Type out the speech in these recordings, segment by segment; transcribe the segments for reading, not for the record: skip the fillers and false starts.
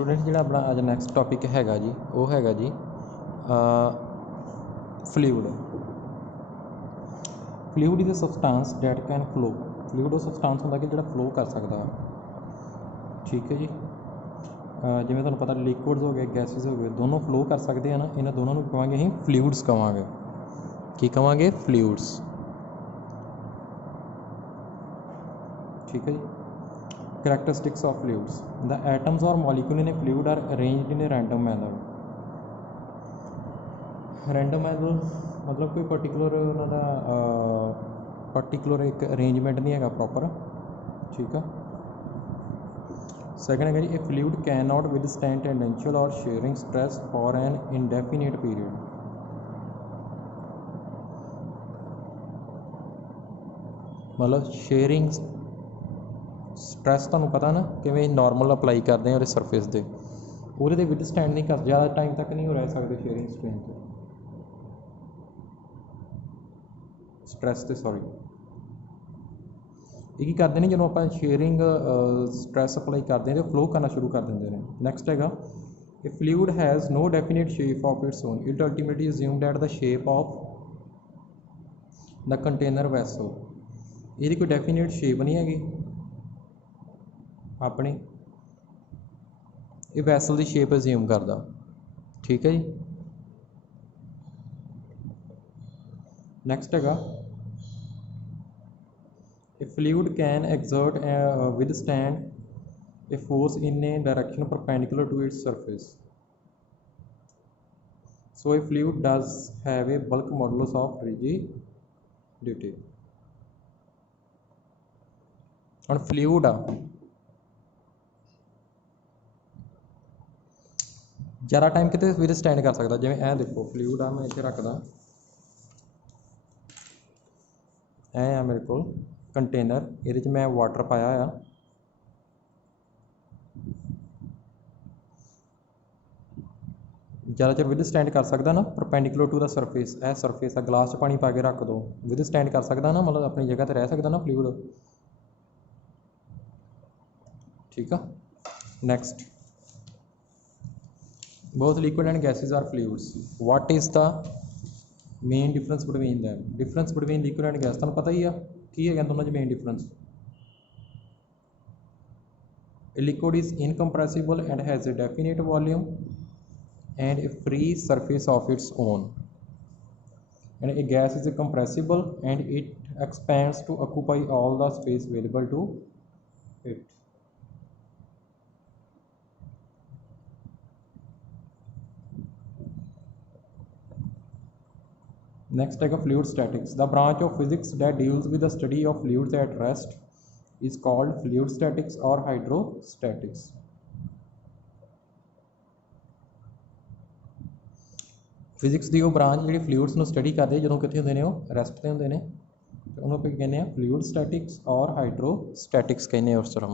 Student जो अपना अज next topic हैगा जी वो हैगा जी fluid. Fluid is a substance that can flow. Fluid वो सबसटांस होंदा कि जो फ्लो कर सकता। ठीक है जी। जिवें तुहानूं पता लिक्विड्स हो गए गैसिज हो गए दोनों फ्लो कर सकते हैं ना, इन्हां दोनों नूं कहांगे असीं फ्लूइड्स कहांगे। की कहांगे? फ्लूइड्स। ठीक है जी। Characteristics of fluids. The atoms or molecule in a fluid are arranged in a random manner. Random manner मतलब कोई पर्टिकुलर उन्होंने पर्टिकुलर एक अरेंजमेंट नहीं है प्रॉपर। ठीक है। सेकंड है जी, a fluid can not withstand tangential और shearing stress for an indefinite period. मतलब शेयरिंग स्ट्रैस तुहानूं पता ना किवें नॉर्मल अप्लाई करते हैं और सरफेस दे ਉਹਦੇ विदस्टैंड नहीं कर ज़्यादा टाइम तक नहीं रह सकते शेयरिंग स्ट्रेन तो स्ट्रैस तो सॉरी ये की करते हैं जो आप शेयरिंग स्ट्रैस अप्लाई करते हैं तो फ्लो करना शुरू कर देंगे हैं। नैक्सट है a fluid has no definite shape of its own it ultimately assumed at the shape of the container वैसो। ये कोई डेफिनेट शेप नहीं हैगी अपनी, ये वैसल की शेप अज्यूम करता। ठीक है जी। नैक्सट है a fluid can exert withstand a force in a direction perpendicular to its surface. So a fluid does have a bulk modulus of rigidity. और फ्लूइड आ ज़्यादा टाइम कितने विदस्टैंड कर सकता। जिवें ए देखो फ्लूइड आ मैं इत्थे रखदा, ए आ मेरे को कंटेनर, ये मैं वाटर पाया आ, ज़्यादा चर विदस्टैंड कर सकता ना perpendicular to the surface. A surface है गिलास पानी पा के रख दो विदस्टैंड कर सकता ना, मतलब अपनी जगह पर रह सकता ना फ्लूइड। ठीक है। Next both liquid and gases are fluids. What is the main difference between them? Difference between liquid and gas तुहानूं पता ही है की है दोनों च main difference? A liquid is incompressible and has a definite volume and a free surface of its own, and a gas is compressible and it expands to occupy all the space available to it. Next है fluid statics. The branch of physics that deals with the study of fluids at rest is called fluid statics or hydrostatics. Physics की वो branch जी fluids को study करते जो कितने होंगे ने rest पर होंगे ने, तो उन्होंने कहने फ्लूइड स्टैटिक्स और हाइड्रोस्टैटिक्स कहने उस तरह।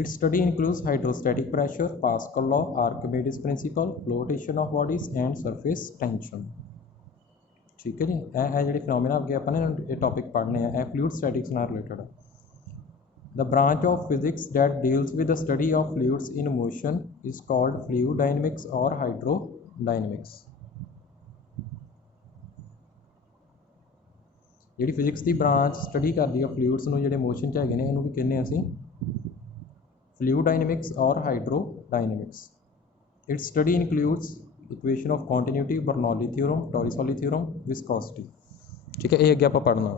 Its study includes hydrostatic pressure, Pascal law, Archimedes principle, flotation of bodies and surface tension. ठीक है जी। ये जो फिनोमिना अगे अपने ये टॉपिक पढ़ने हैं फ्लूइड स्टैटिक्स नाल related. The branch of physics that deals with the study of fluids in motion is called fluid dynamics or hydrodynamics. जी फिजिक्स की ब्रांच स्टडी करती है फ्लूइड्स में जो मोशन च है उन्होंने भी कहने असीं fluid dynamics or hydrodynamics. Its study includes equation of continuity, Bernoulli theorem, Torricelli theorem, viscosity. ठीक है, ये अगे आप पढ़ना।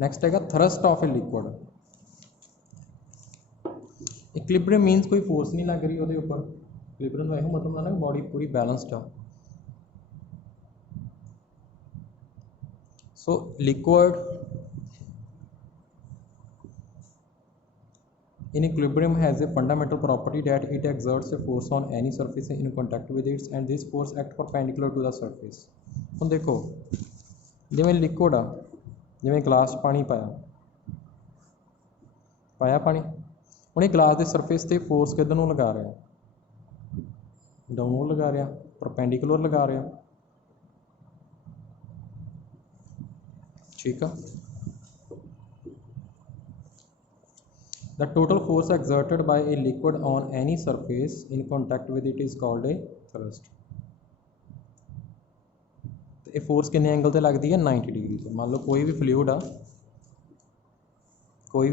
नेक्स्ट है thrust of a liquid. Equilibrium मीनस कोई फोर्स नहीं लग रही वो ऊपर। इक्विलिब्रियम का यह मतलब है ना बॉडी पूरी बैलेंस्ड है। So liquid in equilibrium has a fundamental property that it exerts a force on any surface in contact with it and this force act perpendicular to the surface. ਹੁਣ देखो जिवें लिक्विड आ, जिवें गिलास पानी पाया पानी हुण गिलास के सरफेस ते फोर्स किधर नूं लगा रहा, डाउनवर्ड लगा रहा, परपेंडिकुलर लगा रहा। ठीक है। The total force exerted by a liquid on any surface in contact with it is called a thrust. ये फोर्स किन्ने एंगल ते लगती है 90 डिग्री से। मान लो कोई भी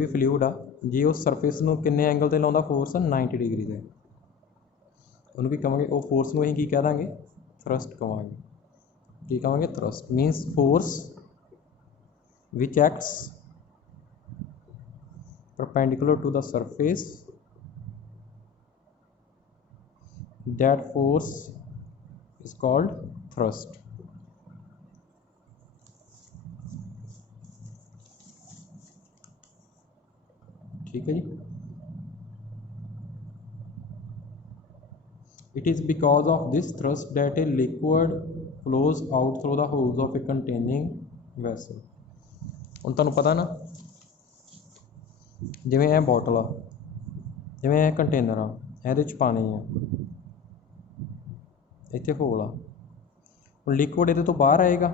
फ्लूइड आ जे उस सरफेस ਨੂੰ किन्ने एंगल ਤੇ ਲਾਉਂਦਾ फोर्स 90 डिग्री ਤੇ ਉਹਨੂੰ ਕੀ ਕਹਾਂਗੇ ਉਹ फोर्स ਨੂੰ ਅਸੀਂ ਕੀ ਕਹਿ ਦਾਂਗੇ थ्रस्ट ਕਹਾਂਗੇ। ਕੀ ਕਹਾਂਗੇ thrust means force which acts perpendicular to the surface, that force is called thrust. ठीक है जी। It is because of this thrust that a liquid flows out through the holes of a containing vessel. ਹੁਣ ਤੁਹਾਨੂੰ ਪਤਾ ਨਾ ਜਿਵੇਂ ਇਹ bottle ਆ ਜਿਵੇਂ ਇਹ ਕੰਟੇਨਰ ਆ ਇਹਦੇ 'ਚ ਪਾਣੀ ਆ ਇੱਥੇ ਹੋਲ ਆ ਹੁਣ ਲਿਕੁਇਡ ਇਹਦੇ ਤੋਂ ਬਾਹਰ ਆਏਗਾ।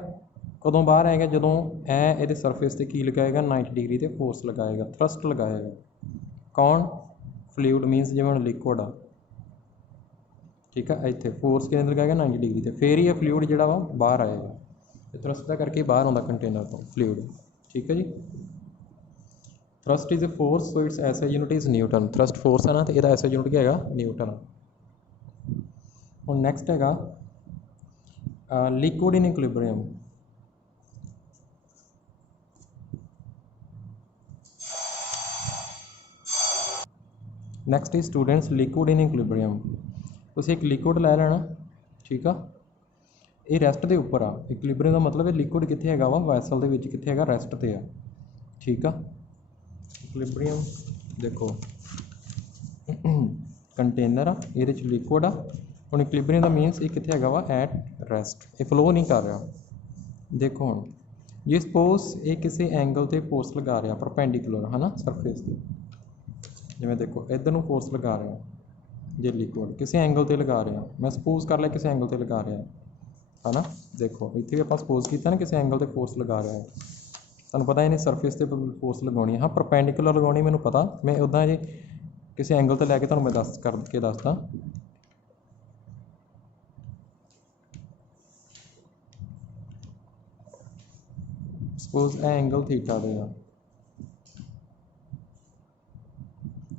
ਕਦੋਂ ਬਾਹਰ ਆਏਗਾ ਜਦੋਂ ਇਹ ਇਹਦੇ ਸਰਫੇਸ 'ਤੇ ਕੀ ਲਗਾਏਗਾ 90 डिग्री ਤੇ ਫੋਰਸ ਲਗਾਏਗਾ ਥਰਸਟ ਲਗਾਏਗਾ। ਕੌਣ ਫਲੂਇਡ ਮੀਨਸ ਜਿਵੇਂ ਹੁਣ ਲਿਕੁਇਡ ਆ ਠੀਕ ਆ ਇੱਥੇ ਫੋਰਸ ਕਿੰਨੇ ਲਗਾਏਗਾ 90 डिग्री ਤੇ ਫਿਰ ਹੀ ਇਹ ਫਲੂਇਡ ਜਿਹੜਾ ਵਾ ਬਾਹਰ ਆਏਗਾ ਤੇ ਥਰਸਟ ਦਾ ਕਰਕੇ ਬਾਹਰ ਆਉਂਦਾ ਕੰਟੇਨਰ ਤੋਂ ਫਲੂਇਡ। ठीक है जी। Thrust is a force so its SI unit is newton. Thrust force है ना तो यदा एसआई यूनिट क्या है न्यूटन। और नैक्सट है liquid in equilibrium. Next is students liquid in equilibrium. तुसीं एक लिक्विड लै लेना ठीक है ये रैसट के उपर आ। इक्विलिब्रियम का मतलब है लिक्विड कित्थे हैगा वा वैसल दे विच कित्थे हैगा रैसट ते आ ठीक है। इक्विलिब्रियम देखो कंटेनर आ ये लिक्विड आ हुण इक्विलिब्रियम का मीनस ये कित्थे हैगा वा एट रैसट ये फ्लो नहीं कर रहा। देखो हुण जे सपोज ये किसी एंगल ते फोर्स लगा रहा परपेंडिकुलर है ना सरफेस ते जिवें देखो इधर नूं फोर्स लगा रहा जे लिक्विड किसी एंगल ते लगा रहा मैं सपोज कर लिया किसी एंगल ते लगा रहा है ना। देखो इतने भी आप सपोज किया ना किसी एंगल से फोर्स लगा रहा है तुहानूं पता इन्हें सरफेस से फोर्स लगानी हाँ परपेंडिकुलर लगानी मैनूं पता मैं उदा जी किसी एंगल से लैके तुहानूं मैं दस करके दसदा। सपोज ए एंगल थीटा दे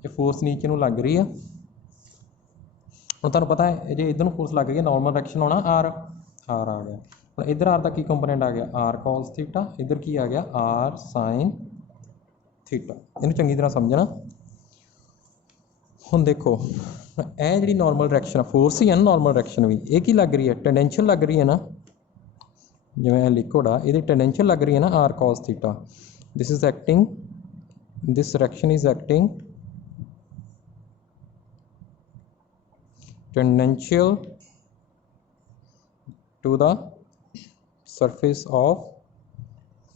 ये फोर्स नीचे नूं लग रही है हुण तुहानूं पता है जे इधर नूं फोर्स लग गई नॉर्मल डायरेक्शन होना आर आ गया हम इधर आर का की कंपोनेंट आ गया आर कॉस थीटा इधर की आ गया आर साइन थीटा। इन्हें चंगी तरह समझना। हुण देखो यह जी नॉर्मल डायरेक्शन फोर्स ही है ना नॉर्मल डायरेक्शन भी ये की लग रही है टेंडेंशियल लग रही है ना जिवें लिक्विड आ ये टेंडेंशियल लग रही है ना R cos theta. This is acting this direction is acting tangential to the surface of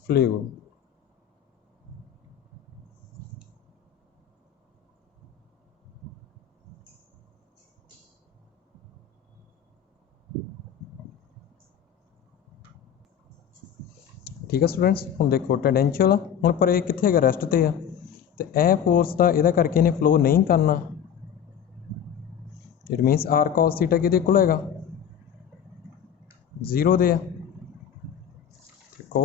fluid। ठीक है स्टूडेंट्स हम देखो टेंडेंशियल हम पर यह कितने है रैसट ते तो यह फोर्स का यदा करके इन्हें फ्लो नहीं करना it means R cos theta कि इक्वल है जीरो दे देखो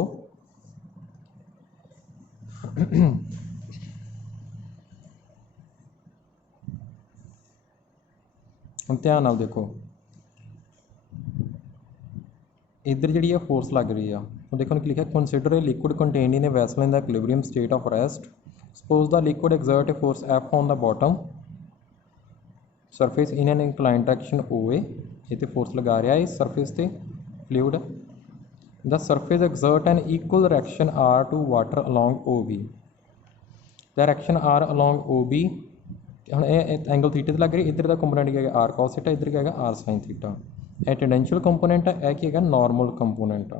हम ध्यान नाल देखो इधर जी फोर्स लग रही है तो देखो लिखा consider a liquid contain in a vessel in the equilibrium state of rest. Suppose the liquid exert a force F on the bottom surface in an inclined direction O A ये फोर्स लगा रहा है इस सरफेस से fluid the surface exert an equal direction R to water along O B direction R along O B हम angle theta से लग रही इधर का कंपोनेंट क्या है आर कॉस थीटा इधर क्या है आर साइन थीटा। यह टेंडेंशियल कंपोनेंट है यह क्या है नॉर्मल कंपोनेंट है।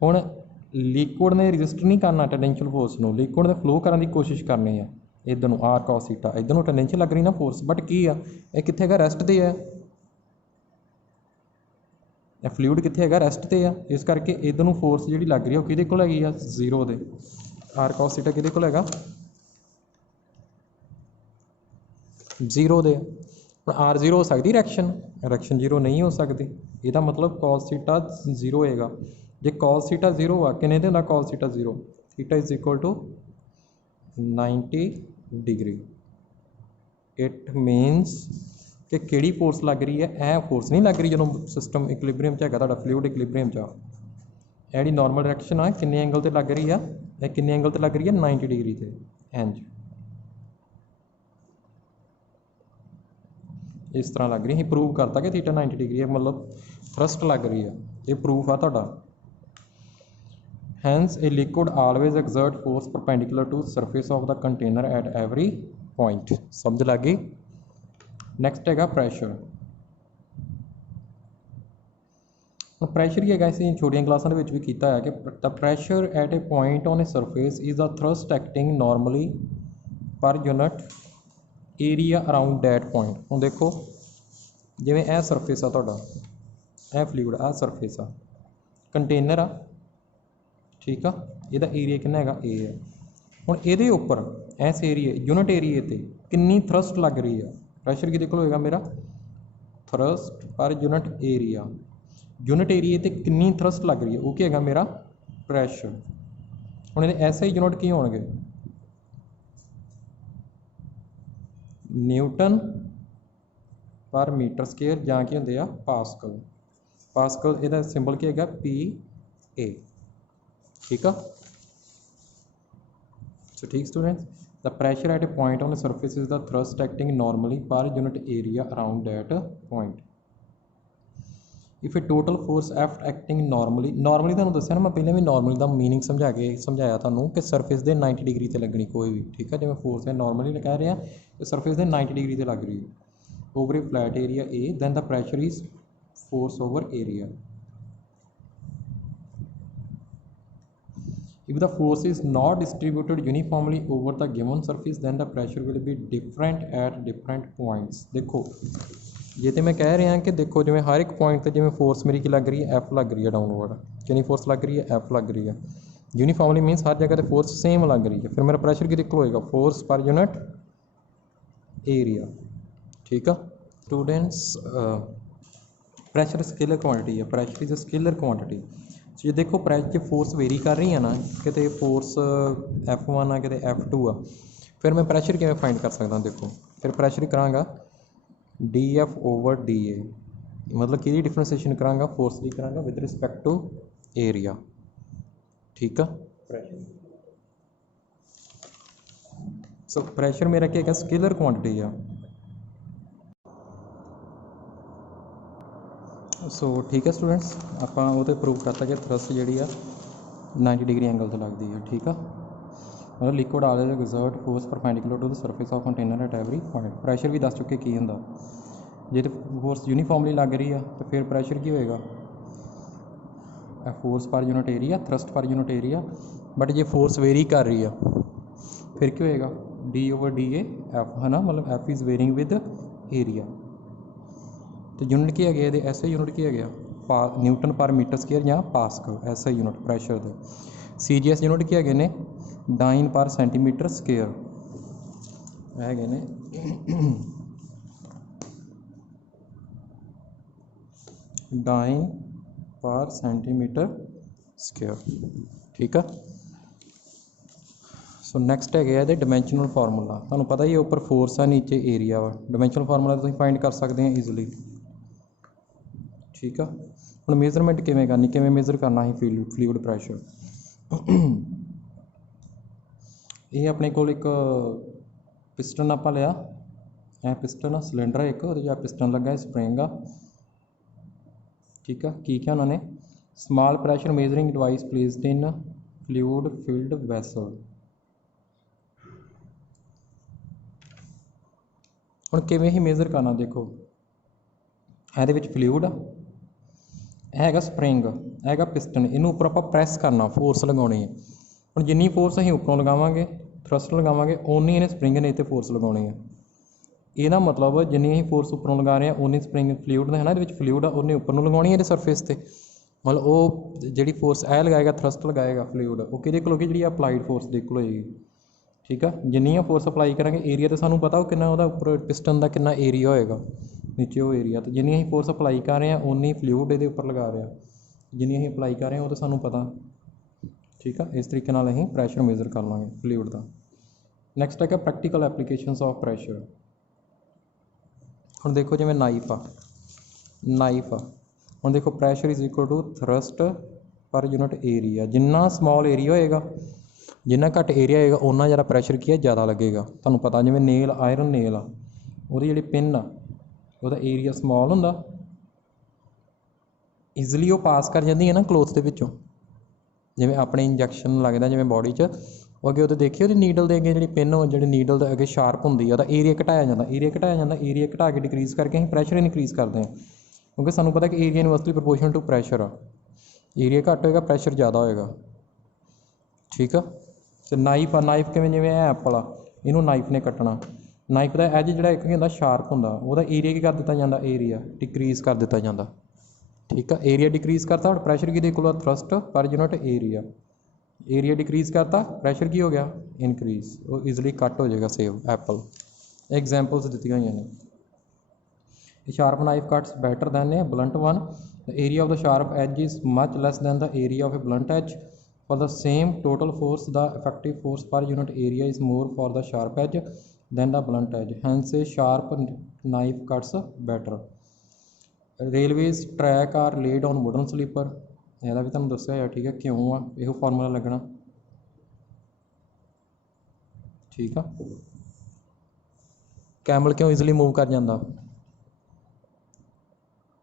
हुण लिक्विड ने रजिस्ट नहीं करना टेंडेंशियल फोर्स को लिक्विड ने फ्लो करने की कोशिश करनी है इधर नूं आर कॉस थीटा इधर नूं टेंडेंशियल लग रही ना फोर्स बट की है ये कित्थे है रेस्ट ते है फ्लूइड कित्थे हैगा रैस्ट ते आ, इस करके इधर नूं फोर्स जिहड़ी लग रही है वो किहदे कोल हैगी आ 0 दे। आर कॉस थीटा किहदे कोल हैगा 0 दे। हुण आर 0 हो सकदी रिएक्शन 0 नहीं हो सकती। ਇਹਦਾ मतलब कॉस थीटा 0 होएगा। जे कॉस थीटा 0 आ किन्ने दे हुंदा cos theta 0 theta is equal to 90 degree. It means कि किहड़ी फोर्स लग रही है, ऐ फोर्स नहीं लग रही जो सिस्टम इक्विलिब्रियम च हैगा तुहाडा फ्लूइड इक्विलिब्रियम च जिहड़ी नॉर्मल रिएक्शन आ किन्ने एंगल ते लग रही है, ये किन्ने एंगल ते लग रही है 90 डिग्री ते। इंज इस तरह लग रही है। प्रूव करता कि थीटा 90 डिग्री है, मतलब थ्रस्ट लग रही है, ये प्रूफ आ तुहाडा। Hence a liquid always exert force perpendicular to surface of the container at every point. समझ लग गई। नैक्सट हैगा प्रैशर। प्रैशर ही है, ਅਸੀਂ ਛੋਟੀਆਂ ਕਲਾਸਾਂ ਦੇ ਵਿੱਚ ਵੀ ਕੀਤਾ ਹੈ ਕਿ the pressure at a point on a surface is the thrust acting normally per unit area around that point. ਹੁਣ ਦੇਖੋ ਜਿਵੇਂ ਇਹ ਸਰਫੇਸ ਆ ਤੁਹਾਡਾ, ਇਹ ਫਲੂਇਡ ਆ ਸਰਫੇਸ ਆ, ਕੰਟੇਨਰ ਆ, ਠੀਕ ਆ, ਇਹਦਾ ਏਰੀਆ ਕਿੰਨਾ ਹੈਗਾ A ਹੈ। ਹੁਣ ਇਹਦੇ ਉੱਪਰ ਇਸ ਏਰੀਏ ਯੂਨਿਟ ਏਰੀਏ 'ਤੇ ਕਿੰਨੀ ਥਰਸਟ ਲੱਗ ਰਹੀ ਆ, ਪ੍ਰੈਸ਼ਰ ਕਿਹਦੇ ਕੋਲ ਹੋਏਗਾ ਮੇਰਾ thirst per unit area. Unit एरिए ते कितनी थ्रस्ट लग रही है वो क्या है मेरा प्रैशर। हुण इहदे ऐसे यूनिट की होणगे न्यूटन पर मीटर स्केयर जां की हुंदे आ पास्कल। पास्कल इहदा सिंबल की हैगा PA। ठीक आ। सो ठीक students, the pressure at a point on the surface is the thrust acting normally per unit area around that point. If a total force F acting normally तुहानूं दस्सिआ ना मैं पहले भी नॉर्मली का मीनिंग समझाया तुहानूं कि सरफेस के 90 डिग्री से लगनी कोई भी, ठीक है। जिवें फोर्स है नॉर्मली कह रहे हैं तो सरफेस के 90 डिग्री से लग रही है over a flat area A, then the pressure is force over area. If the force is not distributed uniformly over the given surface then the pressure will be different at different points. देखो ये तो मैं कह रहा कि देखो जिवें हर एक पॉइंट पर जिवें फोर्स मेरी की लग रही है F लग रही है डाउनवर्ड, कितनी फोर्स लग रही है F लग रही है। यूनीफॉर्मली मीनस हर जगह पर फोर्स सेम लग रही है। फिर मेरा प्रैशर कितने को होएगा फोर्स पर यूनिट एरिया। ठीक है स्टूडेंट्स, प्रैशर स्केलर क्वांटिटी है, pressure is a scalar quantity. ये देखो प्रैशर फोर्स वेरी कर रही है ना, कितने फोर्स F1 आ कितने F2 आ, फिर मैं प्रैशर किवें फाइंड कर सकता। देखो फिर प्रैशर करांगा DF ओवर DA, मतलब कि डिफरेंशिएशन करांगा फोर्स की करांगा विद रिस्पैक्ट टू एरिया। ठीक है। सो प्रैशर मेरा क्या है स्केलर क्वांटिटी है। सो ठीक है स्टूडेंट्स, आपां वो तो प्रूव करता कि थ्रस्ट जी 90 डिग्री एंगल से लगती है। ठीक है, मतलब liquid always exert force perpendicular to the surface of container at every point. Pressure भी दस चुके की होंदा, जे तो फोर्स यूनीफॉर्मली लग रही है तो फिर प्रैशर की होएगा फोर्स पर यूनिट एरिया, थ्रस्ट पर unit area. But J force very कर रही है फिर क्या होएगा D ओवर DA F, है ना, मतलब F is varying with area. तो यूनिट की है ऐसे यूनिट की है न्यूटन पर मीटर स्केयर या पास्कल, ऐसे यूनिट प्रैशर के। CGS यूनिट की है ने डाइन पर सेंटीमीटर स्केयर है ने डाइन पर सेंटीमीटर स्केयर। ठीक है। सो नैक्सट है डिमेंशनल फार्मूला। तुहानूं पता ही है उपर फोर्स है नीचे एरिया वा, डिमेंशनल फार्मूला तुसीं फाइंड कर सकते हैं ईजली। ठीक है, हुण मेजरमेंट किवें करनी, किवें मेजर करना है फ्लूइड प्रैशर। ये अपने को एक पिस्टन आप लिया, यह पिस्टन सिलेंडर है एक, और पिस्टन लगा है स्प्रिंग आ। ठीक है, की क्या उन्होंने small pressure measuring device placed in fluid filled vessel. हुण किवें ही मेजर करना, देखो ये फ्लूइड है स्प्रिंग है पिस्टन, इनू उपर आप प्रैस करना, फोर्स लगानी है। हुण जिन्नी फोर्स असीं उपरों लगावांगे थ्रस्ट लगावांगे उन्नी इन्हें स्प्रिंग ने इत्ते फोर्स लगानी है। ਇਹਦਾ ਮਤਲਬ ਜਿੰਨੀ ਅਸੀਂ ਫੋਰਸ ਉੱਪਰੋਂ ਲਗਾ ਰਹੇ ਹਾਂ ਉਨੀ ਸਪਰਿੰਗ ਫਲੂਇਡ ਦਾ ਹੈ ਨਾ, ਇਹਦੇ ਵਿੱਚ ਫਲੂਇਡ ਆ ਉਹਨੇ ਉੱਪਰ ਨੂੰ ਲਗਾਉਣੀ ਇਹਦੇ ਸਰਫੇਸ 'ਤੇ। ਮਤਲਬ ਉਹ ਜਿਹੜੀ ਫੋਰਸ ਇਹ ਲਗਾਏਗਾ, ਥਰਸਟ ਲਗਾਏਗਾ ਫਲੂਇਡ, ਉਹ ਕਿਹਦੇ ਕੋਲ ਹੋਗੀ, ਜਿਹੜੀ ਅਪਲਾਈਡ ਫੋਰਸ ਦੇ ਕੋਲ ਹੋਏਗੀ। ਠੀਕ ਆ, ਜਿੰਨੀ ਫੋਰਸ ਅਪਲਾਈ ਕਰਾਂਗੇ ਏਰੀਆ ਤਾਂ ਸਾਨੂੰ ਪਤਾ ਉਹ ਕਿੰਨਾ, ਉਹਦਾ ਉੱਪਰ ਪਿਸਟਨ ਦਾ ਕਿੰਨਾ ਏਰੀਆ ਹੋਏਗਾ, ਨੀਚੇ ਉਹ ਏਰੀਆ। ਅਤੇ ਜਿੰਨੀ ਅਸੀਂ ਫੋਰਸ ਅਪਲਾਈ ਕਰ ਰਹੇ ਹਾਂ ਉਨੀ ਫਲੂਇਡ ਇਹਦੇ ਉੱਪਰ ਲਗਾ ਰਹੇ ਹਾਂ, ਜਿੰਨੀ ਅਸੀਂ ਅਪਲਾਈ ਕਰ ਰਹੇ ਹਾਂ ਉਹ ਤਾਂ ਸਾਨੂੰ ਪਤਾ। ਠੀਕ ਆ, ਇਸ ਤਰੀਕੇ ਨਾਲ ਅਸੀਂ ਪ੍ਰੈਸ਼ਰ ਮੇਜ਼ਰ ਕਰ ਲਾਂਗੇ ਫਲੂਇਡ ਦਾ। ਨੈਕਸਟ ਹੈਗਾ ਪ੍ਰੈਕਟੀਕਲ ਐਪਲੀਕੇਸ਼ਨਸ ਆਫ ਪ੍ਰੈਸ਼ਰ। ਹੁਣ ਦੇਖੋ ਜਿਵੇਂ ਨਾਈਫ ਆ, ਹੁਣ ਦੇਖੋ pressure is equal to thrust per unit area. ਜਿੰਨਾ ਸਮੋਲ ਏਰੀਆ ਹੋਏਗਾ, ਜਿੰਨਾ ਘੱਟ ਏਰੀਆ ਹੋਏਗਾ ਉਨਾ ਜ਼ਿਆਦਾ ਪ੍ਰੈਸ਼ਰ ਕੀ ਹੈ, ਜ਼ਿਆਦਾ ਲੱਗੇਗਾ। ਤੁਹਾਨੂੰ ਪਤਾ ਜਿਵੇਂ ਨੇਲ, ਆਇਰਨ ਨੇਲ ਆ, ਉਹਦੀ ਜਿਹੜੀ ਪਿੰਨ ਆ ਉਹਦਾ ਏਰੀਆ ਸਮੋਲ ਹੁੰਦਾ, ਈਜ਼ਲੀ ਉਹ ਪਾਸ ਕਰ ਜਾਂਦੀ ਹੈ ਨਾ ਕਲੋਥ ਦੇ ਵਿੱਚੋਂ। ਜਿਵੇਂ ਆਪਣੇ ਇੰਜੈਕਸ਼ਨ ਲੱਗਦਾ ਜਿਵੇਂ ਬੋਡੀ 'ਚ, ਉਹ ਅੱਗੇ ਉਹਦੇ ਦੇਖੀ ਉਹਦੀ ਨੀਡਲ ਦੇ ਅੱਗੇ ਜਿਹੜੀ ਪਿੰਨ, ਜਿਹੜੀ ਨੀਡਲ ਦੇ ਅੱਗੇ ਸ਼ਾਰਪ ਹੁੰਦੀ ਆ, ਉਹਦਾ ਏਰੀਆ ਘਟਾਇਆ ਜਾਂਦਾ, ਏਰੀਆ ਘਟਾ ਕੇ ਡਿਕਰੀਜ਼ ਕਰਕੇ ਅਸੀਂ ਪ੍ਰੈਸ਼ਰ ਇਨਕਰੀਜ਼ ਕਰਦੇ ਹਾਂ। ਕਿਉਂਕਿ ਸਾਨੂੰ ਪਤਾ ਕਿ ਏਰੀਆ ਇਨਵਰਸਲੀ ਪ੍ਰਪੋਰਸ਼ਨਲ ਟੂ ਪ੍ਰੈਸ਼ਰ ਆ, ਏਰੀਆ ਘੱਟ ਹੋਏਗਾ ਪ੍ਰੈਸ਼ਰ ਜ਼ਿਆਦਾ ਹੋਏਗਾ। ਠੀਕ ਆ, ਅਤੇ ਨਾਈਫ ਕਿਵੇਂ, ਜਿਵੇਂ ਇਹ ਐਪਲ ਆ, ਇਹਨੂੰ ਨਾਈਫ ਨੇ ਕੱਟਣਾ, ਨਾਈਫ ਦਾ ਐਜ ਜਿਹੜਾ ਇੱਕ ਹੁੰਦਾ ਸ਼ਾਰਪ ਹੁੰਦਾ, ਉਹਦਾ ਏਰੀਆ ਕੀ ਕਰ ਦਿੱਤਾ ਜਾਂਦਾ, ਏਰੀਆ ਡਿਕਰੀਜ਼ ਕਰ ਦਿੱਤਾ ਜਾਂਦਾ। ਠੀਕ ਆ, ਏਰੀਆ ਡਿਕਰੀਜ਼ ਕਰਤਾ, ਹੁਣ ਪ੍ਰੈਸ਼ਰ ਕਿਹਦੇ ਕੋਲ ਆ, thirst per unit area decrease ਕਰਤਾ, ਪ੍ਰੈਸ਼ਰ ਕੀ ਹੋ ਗਿਆ, ਇਨਕਰੀਜ਼। ਉਹ ਈਜ਼ਲੀ ਕੱਟ ਹੋ ਜਾਏਗਾ ਸੇਵ ਐਪਲ। ਐਗਜ਼ਾਮਪਲਸ ਦਿੱਤੀਆਂ ਹੋਈਆਂ ਨੇ। A sharp knife cuts better than a blunt one. The area of the sharp edge is much less than the area of a blunt edge. For the same total force, the effective force per unit area is more for the sharp edge than the blunt edge. Hence, a sharp knife cuts better. Railways track are laid on wooden sleeper. ਇਹਦਾ ਵੀ ਤੁਹਾਨੂੰ ਦੱਸਿਆ ਹੋਇਆ। ਠੀਕ ਹੈ, ਕਿਉਂ ਆ, ਇਹੋ formula ਲੱਗਣਾ। ਠੀਕ ਆ, ਕੈਮਲ ਕਿਉਂ ਈਜ਼ਲੀ ਮੂਵ ਕਰ ਜਾਂਦਾ।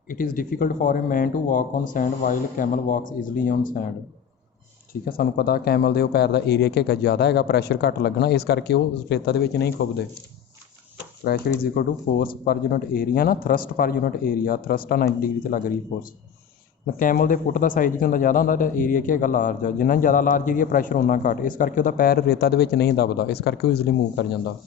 It is difficult for a man to walk on sand while camel walks easily on sand. ਠੀਕ ਹੈ, ਸਾਨੂੰ ਪਤਾ ਕੈਮਲ ਦੇ ਉਹ ਪੈਰ ਦਾ ਏਰੀਆ ਕੀ ਹੈਗਾ, ਜ਼ਿਆਦਾ ਹੈਗਾ, ਪ੍ਰੈਸ਼ਰ ਘੱਟ ਲੱਗਣਾ, ਇਸ ਕਰਕੇ ਉਹ ਰੇਤਾ ਦੇ ਵਿੱਚ ਨਹੀਂ ਖੁੱਬਦੇ। Pressure is equal to force per unit area ਨਾ, thrust per unit area. Thrust ਆ 90 ਡਿਗਰੀ 'ਤੇ ਲੱਗ ਰਹੀ ਫੋਰਸ। ਕੈਮਲ ਦੇ ਫੁੱਟ ਦਾ ਸਾਈਜ਼ ਕੀ ਹੁੰਦਾ, ਜ਼ਿਆਦਾ ਹੁੰਦਾ, ਤਾਂ ਏਰੀਆ ਕੀ ਹੈਗਾ, ਲਾਰਜ ਆ। ਜਿੰਨਾ ਜ਼ਿਆਦਾ ਲਾਰਜ ਏਰੀਆ ਪ੍ਰੈਸ਼ਰ ਉਨਾ ਘੱਟ, ਇਸ ਕਰਕੇ ਉਹਦਾ ਪੈਰ ਰੇਤਾ ਦੇ ਵਿੱਚ ਨਹੀਂ ਦਬਦਾ, ਇਸ ਕਰਕੇ ਉਹ ਈਜ਼ਲੀ ਮੂਵ ਕਰ ਜਾਂਦਾ।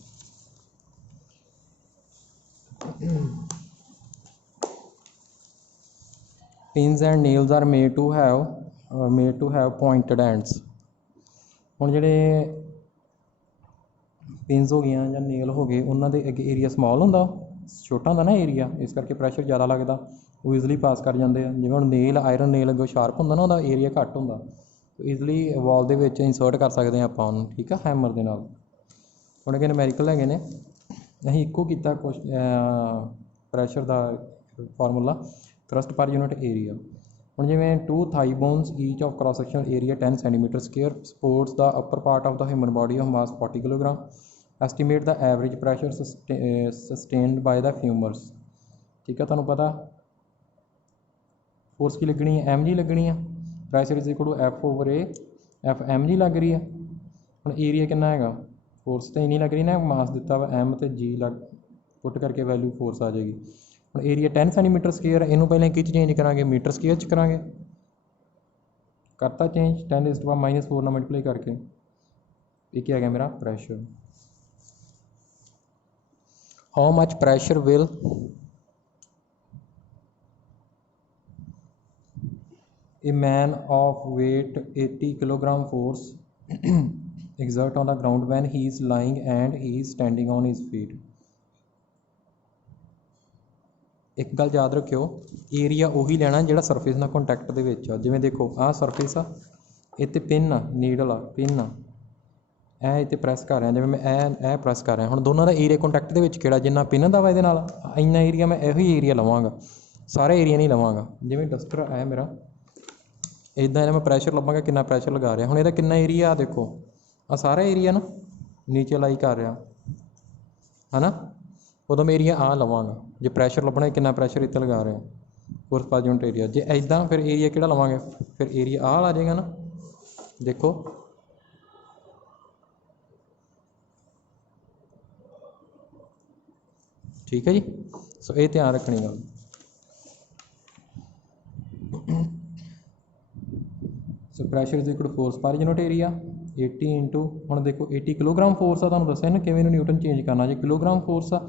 Pins and nails are made to have pointed ends. ਹੁਣ ਜਿਹੜੇ ਪਿੰਸ ਹੋ ਗਈਆਂ ਜਾਂ ਨੇਲ ਹੋ ਗਏ, ਉਹਨਾਂ ਦੇ ਅੱਗੇ ਏਰੀਆ ਸਮੋਲ ਹੁੰਦਾ, ਛੋਟਾ ਹੁੰਦਾ ਨਾ ਏਰੀਆ, ਇਸ ਕਰਕੇ ਪ੍ਰੈਸ਼ਰ ਜ਼ਿਆਦਾ ਲੱਗਦਾ, ਉਹ ਈਜ਼ਲੀ ਪਾਸ ਕਰ ਜਾਂਦੇ ਆ। ਜਿਵੇਂ ਹੁਣ ਨੇਲ, ਆਇਰਨ ਨੇਲ ਅੱਗੇ ਸ਼ਾਰਪ ਹੁੰਦਾ ਨਾ, ਉਹਦਾ ਏਰੀਆ ਘੱਟ ਹੁੰਦਾ, ਈਜ਼ਲੀ ਵਾਲ ਦੇ ਵਿੱਚ ਇੰਸਰਟ ਕਰ ਸਕਦੇ ਹਾਂ ਆਪਾਂ ਉਹਨੂੰ। ਠੀਕ ਆ, ਹੈਮਰ ਦੇ ਨਾਲ। ਹੁਣ ਅੱਗੇ ਨਿਊਮੈਰੀਕਲ ਹੈਗੇ ਨੇ, ਅਸੀਂ ਇੱਕੋ ਕੀਤਾ ਕੁਛ ਪ੍ਰੈਸ਼ਰ ਦਾ formula, thrust per unit area. ਹੁਣ ਜਿਵੇਂ 2 thigh bones each of cross sectional area 10 centimetre square supports the upper part of the human body of mass 40 kilogram. Estimate the average pressure sustained by the femurs. ਠੀਕ ਆ, ਤੁਹਾਨੂੰ ਪਤਾ force ਕੀ ਲੱਗਣੀ ਹੈ, mg ਲੱਗਣੀ ਆ। Pressure is equal to F over A, F mg ਲੱਗ ਰਹੀ ਆ। ਹੁਣ ਏਰੀਆ ਕਿੰਨਾ ਹੈਗਾ, ਫੋਰਸ ਤਾਂ ਇੰਨੀ ਲੱਗ ਰਹੀ ਨਾ, ਮਾਸ ਦਿੱਤਾ ਵਾ m ਅਤੇ g ਪੁੱਟ ਕਰਕੇ ਵੈਲਿਊ ਫੋਰਸ ਆ ਜਾਏਗੀ। ਹੁਣ ਏਰੀਆ 10 ਸੈਂਟੀਮੀਟਰ ਸਕੁਅਰ, ਇਹਨੂੰ ਪਹਿਲਾਂ ਕਿਹ 'ਚ ਚੇਂਜ ਕਰਾਂਗੇ, ਮੀਟਰ ਸਕੁਅਰ 'ਚ ਕਰਾਂਗੇ। ਕਰਤਾ ਚੇਂਜ, 10⁻⁻4 ਨਾਲ ਮਲਟੀਪਲਾਈ ਕਰਕੇ। ਇਹ ਕੀ ਆ ਗਿਆ ਮੇਰਾ pressure. How much pressure will a man of weight 80 kilogram force exert on the ground when he is lying and he is standing on his feet. ਇੱਕ ਗੱਲ ਯਾਦ ਰੱਖਿਓ, ਏਰੀਆ ਉਹੀ ਲੈਣਾ ਜਿਹੜਾ ਸਰਫੇਸ ਨਾਲ ਕੰਟੈਕਟ ਦੇ ਵਿੱਚ ਆ। ਜਿਵੇਂ ਦੇਖੋ ਆਹ ਸਰਫੇਸ ਆ, ਇਹ 'ਤੇ ਪਿੰਨ ਆ, ਨੀਡਲ ਆ, ਪਿੰਨ ਆ, ਇਹ ਇੱਥੇ ਪ੍ਰੈਸ ਕਰ ਰਿਹਾ, ਜਿਵੇਂ ਮੈਂ ਇਹ ਪ੍ਰੈਸ ਕਰ ਰਿਹਾ। ਹੁਣ ਦੋਨਾਂ ਦਾ ਏਰੀਆ ਕੰਟੈਕਟ ਦੇ ਵਿੱਚ ਕਿਹੜਾ, ਜਿੰਨਾ ਪਿੰਨ ਦਾ ਵਾ ਇਹਦੇ ਨਾਲ, ਇੰਨਾ ਏਰੀਆ ਮੈਂ ਇਹੋ ਹੀ ਏਰੀਆ ਲਵਾਂਗਾ, ਸਾਰਾ ਏਰੀਆ ਨਹੀਂ ਲਵਾਂਗਾ। ਜਿਵੇਂ ਡਸਟਰ ਹੈ ਮੇਰਾ, ਇੱਦਾਂ ਇਹਦਾ ਮੈਂ ਪ੍ਰੈਸ਼ਰ ਲੱਭਾਂਗਾ, ਕਿੰਨਾ ਪ੍ਰੈਸ਼ਰ ਲਗਾ ਰਿਹਾ। ਹੁਣ ਇਹਦਾ ਕਿੰਨਾ ਏਰੀਆ ਆ, ਦੇਖੋ ਆਹ ਸਾਰਾ ਏਰੀਆ ਨਾ ਨੀਚੇ ਲਾਈ ਕਰ ਰਿਹਾ ਹੈ ਨਾ, ਉਦੋਂ ਮੈਂ ਏਰੀਆ ਆਹ ਲਵਾਂਗਾ। ਜੇ ਪ੍ਰੈਸ਼ਰ ਲੱਭਣਾ ਕਿੰਨਾ ਪ੍ਰੈਸ਼ਰ ਇੱਥੇ ਲਗਾ ਰਿਹਾ, ਫੋਰਸ ਪਰ ਯੂਨਿਟ ਏਰੀਆ। ਜੇ ਇੱਦਾਂ ਫਿਰ ਏਰੀਆ ਕਿਹੜਾ ਲਵਾਂਗੇ, ਫਿਰ ਏਰੀਆ ਆਹ ਆ ਜਾਏਗਾ ਨਾ, ਦੇਖੋ ਠੀਕ ਹੈ ਜੀ। ਸੋ ਇਹ ਧਿਆਨ ਰੱਖਣੀ ਗੱਲ। So pressure is equal to force per unit area 80 into, ਹੁਣ ਦੇਖੋ 80 ਕਿਲੋਗ੍ਰਾਮ ਫੋਰਸ ਆ, ਤੁਹਾਨੂੰ ਦੱਸਿਆ ਨਾ ਕਿਵੇਂ ਇਹਨੂੰ ਨਿਊਟਨ ਚੇਂਜ ਕਰਨਾ। ਜੇ ਕਿਲੋਗ੍ਰਾਮ ਫੋਰਸ ਆ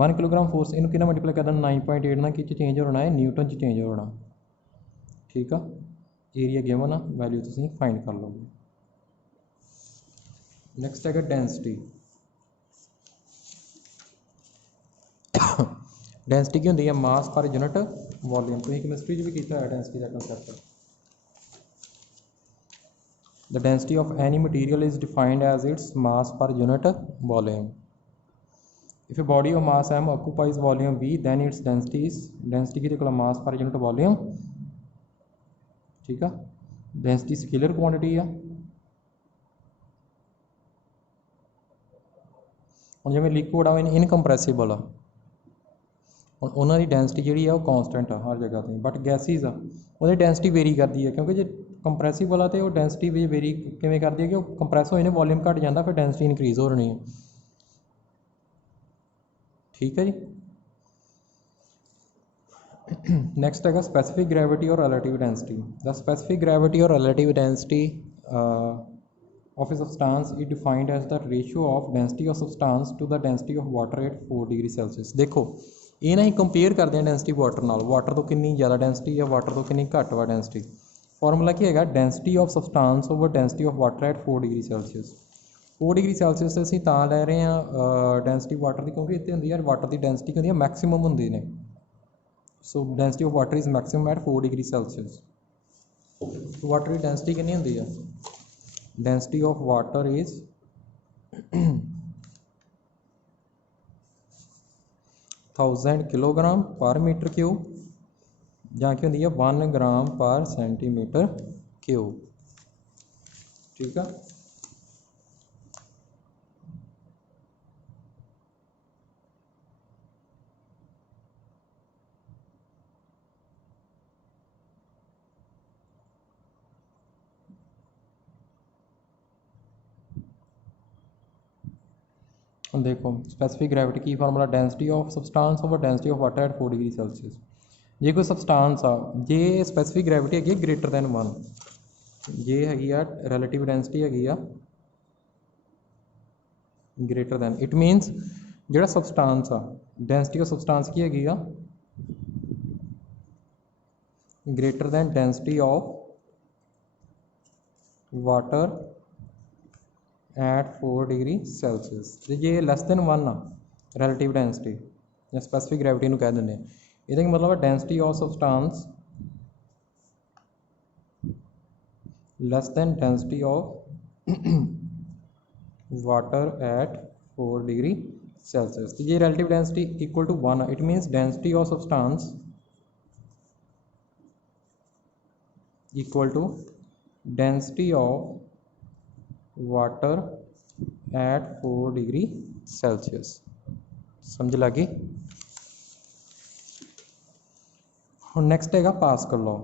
1 किलोग्राम फोर्स इनू कितना मल्टीप्लाई कर देना 9.8 ना कि चेंज होना है न्यूटन च चेंज होना ठीक है एरिया गिवन आ वैल्यू तुसीं फाइंड कर लोगे नैक्सट है डेंसिटी डेंसिटी की होंगी है मास पर यूनिट वॉल्यूम तुसीं केमिस्ट्री भी किया है डेंसिटी का concept the density of any material is defined as its mass per unit volume if a body of mass m occupies volume v then its density is density की देखो मास per unit volume ठीक है density scalar quantity है ਹੁਣ ਜਿਵੇਂ liquid ਆ ਇਨਕੰਪਰੈਸਿਬਲ ਆ ਹੁਣ ਉਹਨਾਂ ਦੀ ਡੈਂਸਿਟੀ ਜਿਹੜੀ ਆ ਉਹ ਕੌਨਸਟੈਂਟ ਆ ਹਰ ਜਗ੍ਹਾ 'ਤੇ ਬਟ ਗੈਸਿਸ ਆ ਉਹਦੀ ਡੈਂਸਿਟੀ ਵੇਰੀ ਕਰਦੀ ਹੈ ਕਿਉਂਕਿ ਜੇ ਕੰਪਰੈਸਿਬਲ ਆ ਤਾਂ ਉਹ ਡੈਂਸਿਟੀ ਵੀ ਵੇਰੀ ਕਿਵੇਂ ਕਰਦੀ ਹੈ ਕਿ ਉਹ ਕੰਪਰੈਸ ਹੋਏ ਨੇ ਵੋਲੀਅਮ ਘੱਟ ਜਾਂਦਾ ਫਿਰ ਡੈਂਸਿਟੀ ਇਨਕਰੀਜ਼ ਹੋ ਰਹੀ ਹੈ ठीक है जी नेक्स्ट है स्पेसिफिक ग्रेविटी और relative density the specific gravity और relative density of a substance is defined as the ratio of density of substance to the density of water at 4 degree Celsius देखो ये ना ही कंपेयर करते हैं density water नाल water तो कितनी ज़्यादा डेंसिटी है वाटर तो कितनी घट वा डेंसिटी फॉर्मूला की है density of substance over density of water at 4 degree Celsius 4 degree Celsius ਅਸੀਂ ਤਾਂ ਲੈ ਰਹੇ ਹਾਂ ਡੈਂਸਿਟੀ ਵਾਟਰ ਦੀ ਕਿਉਂਕਿ ਇੱਥੇ ਹੁੰਦੀ ਹੈ ਵਾਟਰ ਦੀ ਡੈਂਸਿਟੀ ਹੁੰਦੀ ਹੈ ਮੈਕਸਿਮਮ ਹੁੰਦੀ ਨੇ so density of water is maximum at 4 degree Celsius water ਦੀ ਡੈਂਸਿਟੀ ਕਿੰਨੀ ਹੁੰਦੀ ਹੈ density of water is 1000 kilogram per metre cube ਜਾਂ ਕੀ ਹੁੰਦੀ ਹੈ 1 ग्राम पर सेंटीमीटर क्यूब ठीक है देखो स्पैसिफिक ग्रैविटी की formula density of substance over density of water at 4 degree Celsius जे कोई सबसटेंस आ जे स्पैसिफिक ग्रैविटी है ग्रेटर दैन 1 जे हैगी आ रिलेटिव डेंसिटी हैगी आ ग्रेटर दैन इट मीनस जो सबसटेंस आ डेंसिटी ऑफ सबसटेंस की हैगी आ greater than density of water at 4 degree Celsius तो ये लैस दैन 1 आ रिलेटिव डेंसिटी या स्पैसिफिक ग्रैविटी कह देंगे ये मतलब density of substance less than density of water at 4 degree Celsius तो ये relative density equal to 1 it means density of substance equal to density of water at 4 degree Celsius समझ लगी। Next है pascal law